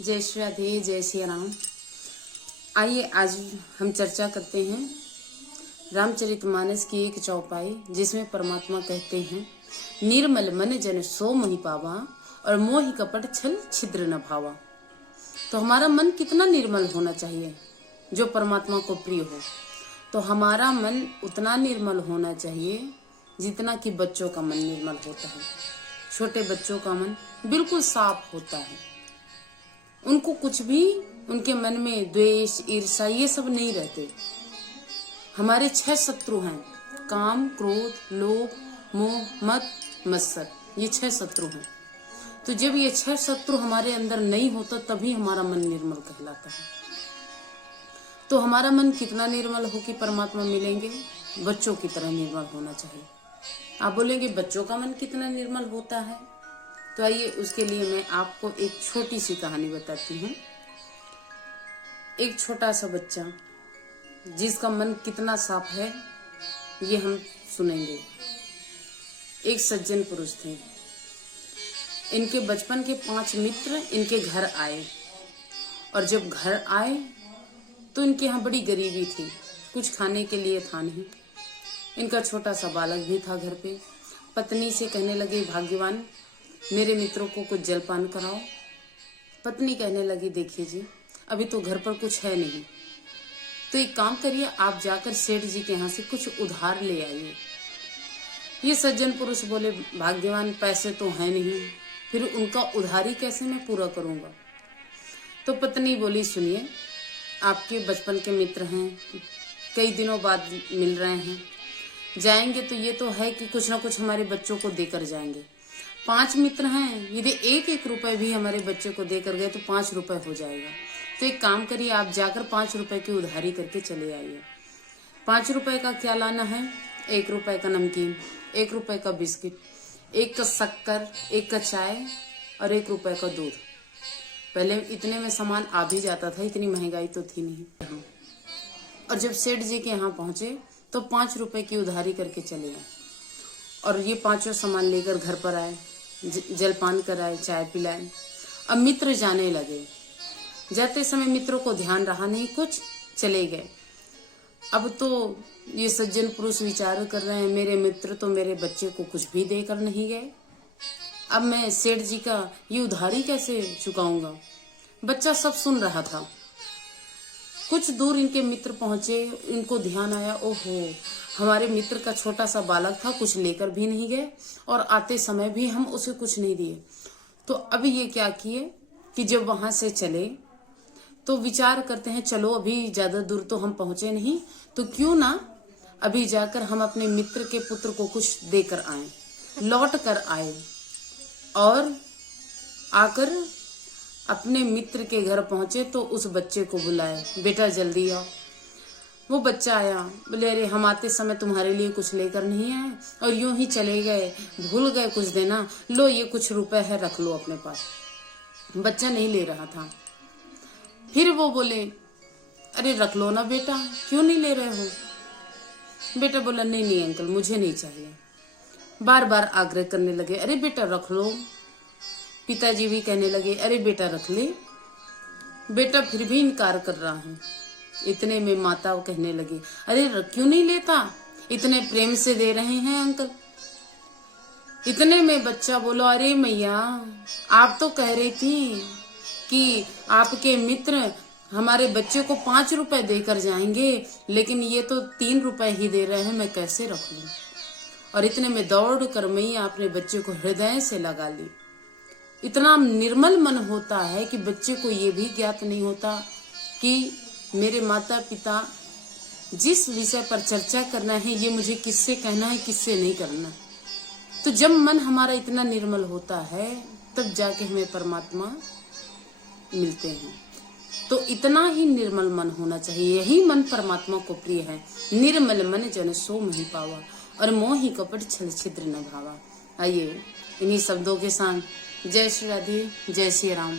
जय श्री राधे, जय श्री राम। आइए आज हम चर्चा करते हैं रामचरितमानस की एक चौपाई, जिसमें परमात्मा कहते हैं, निर्मल मन जन सो मोहि पावा और मोहि कपट छल छिद्र न भावा। तो हमारा मन कितना निर्मल होना चाहिए जो परमात्मा को प्रिय हो। तो हमारा मन उतना निर्मल होना चाहिए जितना कि बच्चों का मन निर्मल होता है। छोटे बच्चों का मन बिल्कुल साफ होता है, उनको कुछ भी उनके मन में द्वेष, ईर्ष्या ये सब नहीं रहते। हमारे 6 शत्रु हैं, काम, क्रोध, लोभ, मोह, मद, मत्सर, ये 6 शत्रु हैं। तो जब ये 6 शत्रु हमारे अंदर नहीं होता तभी हमारा मन निर्मल कहलाता है। तो हमारा मन कितना निर्मल हो कि परमात्मा मिलेंगे? बच्चों की तरह निर्मल होना चाहिए। आप बोलेंगे बच्चों का मन कितना निर्मल होता है? तो आइए उसके लिए मैं आपको एक छोटी सी कहानी बताती हूँ। एक छोटा सा बच्चा जिसका मन कितना साफ है ये हम सुनेंगे। एक सज्जन पुरुष थे, इनके बचपन के 5 मित्र इनके घर आए, और जब घर आए तो इनके यहाँ बड़ी गरीबी थी, कुछ खाने के लिए था नहीं। इनका छोटा सा बालक भी था घर पे। पत्नी से कहने लगे, भाग्यवान मेरे मित्रों को कुछ जलपान कराओ। पत्नी कहने लगी, देखिए जी अभी तो घर पर कुछ है नहीं, तो एक काम करिए, आप जाकर सेठ जी के यहाँ से कुछ उधार ले आइए। ये सज्जन पुरुष बोले, भाग्यवान पैसे तो है नहीं, फिर उनका उधारी कैसे मैं पूरा करूंगा। तो पत्नी बोली, सुनिए आपके बचपन के मित्र हैं, कई दिनों बाद मिल रहे हैं, जाएंगे तो ये तो है कि कुछ ना कुछ हमारे बच्चों को देकर जाएंगे। 5 मित्र हैं, यदि 1-1 रुपए भी हमारे बच्चे को देकर गए तो 5 रुपए हो जाएगा। तो एक काम करिए, आप जाकर 5 रुपए की उधारी करके चले आइए। 5 रुपए का क्या लाना है? 1 रुपए का नमकीन, 1 रुपए का बिस्किट, 1 का शक्कर, 1 का चाय और 1 रुपए का दूध। पहले इतने में सामान आ भी जाता था, इतनी महंगाई तो थी नहीं। और जब सेठ जी के यहाँ पहुंचे तो 5 रुपए की उधारी करके चले आए, और ये 5 सामान लेकर घर पर आए, जलपान कराए, चाय पिलाए। अब मित्र जाने लगे। जाते समय मित्रों को ध्यान रहा नहीं, कुछ चले गए। अब तो ये सज्जन पुरुष विचार कर रहे हैं, मेरे मित्र तो मेरे बच्चे को कुछ भी देकर नहीं गए, अब मैं सेठ जी का ये उधारी कैसे चुकाऊंगा। बच्चा सब सुन रहा था। कुछ दूर इनके मित्र पहुंचे, इनको ध्यान आया, ओहो हमारे मित्र का छोटा सा बालक था, कुछ लेकर भी नहीं गए और आते समय भी हम उसे कुछ नहीं दिए। तो अभी ये क्या किए कि जब वहां से चले तो विचार करते हैं, चलो अभी ज्यादा दूर तो हम पहुंचे नहीं, तो क्यों ना अभी जाकर हम अपने मित्र के पुत्र को कुछ देकर आए। लौट कर आए और आकर अपने मित्र के घर पहुंचे तो उस बच्चे को बुलाए, बेटा जल्दी आओ। वो बच्चा आया, बोले, अरे हम आते समय तुम्हारे लिए कुछ लेकर नहीं आए और यूं ही चले गए, भूल गए कुछ देना, लो ये कुछ रुपए है, रख लो अपने पास। बच्चा नहीं ले रहा था। फिर वो बोले, अरे रख लो ना बेटा, क्यों नहीं ले रहे हो? बेटा बोला, नहीं नहीं अंकल मुझे नहीं चाहिए। बार बार आग्रह करने लगे, अरे बेटा रख लो। पिताजी भी कहने लगे, अरे बेटा रख ले। बेटा फिर भी इनकार कर रहा है। इतने में माता कहने लगी, अरे क्यों नहीं लेता, इतने प्रेम से दे रहे हैं अंकल। इतने में बच्चा बोला, अरे मैया आप तो कह रही थी कि आपके मित्र हमारे बच्चे को 5 रुपए देकर जाएंगे, लेकिन ये तो 3 रुपए ही दे रहे हैं, मैं कैसे रख लूं। और इतने में दौड़ कर मैया अपने बच्चे को हृदय से लगा ली। इतना निर्मल मन होता है कि बच्चे को ये भी ज्ञात नहीं होता कि मेरे माता पिता जिस विषय पर चर्चा करना है ये मुझे किससे कहना है, किससे नहीं करना। तो जब मन हमारा इतना निर्मल होता है तब जाके हमें परमात्मा मिलते हैं। तो इतना ही निर्मल मन होना चाहिए, यही मन परमात्मा को प्रिय है। निर्मल मन जन सो मोहि पावा और मोहि कपट छल छिद्र न भावा। आइए इन्हीं शब्दों के साथ जय श्री राधे, जय श्री राम।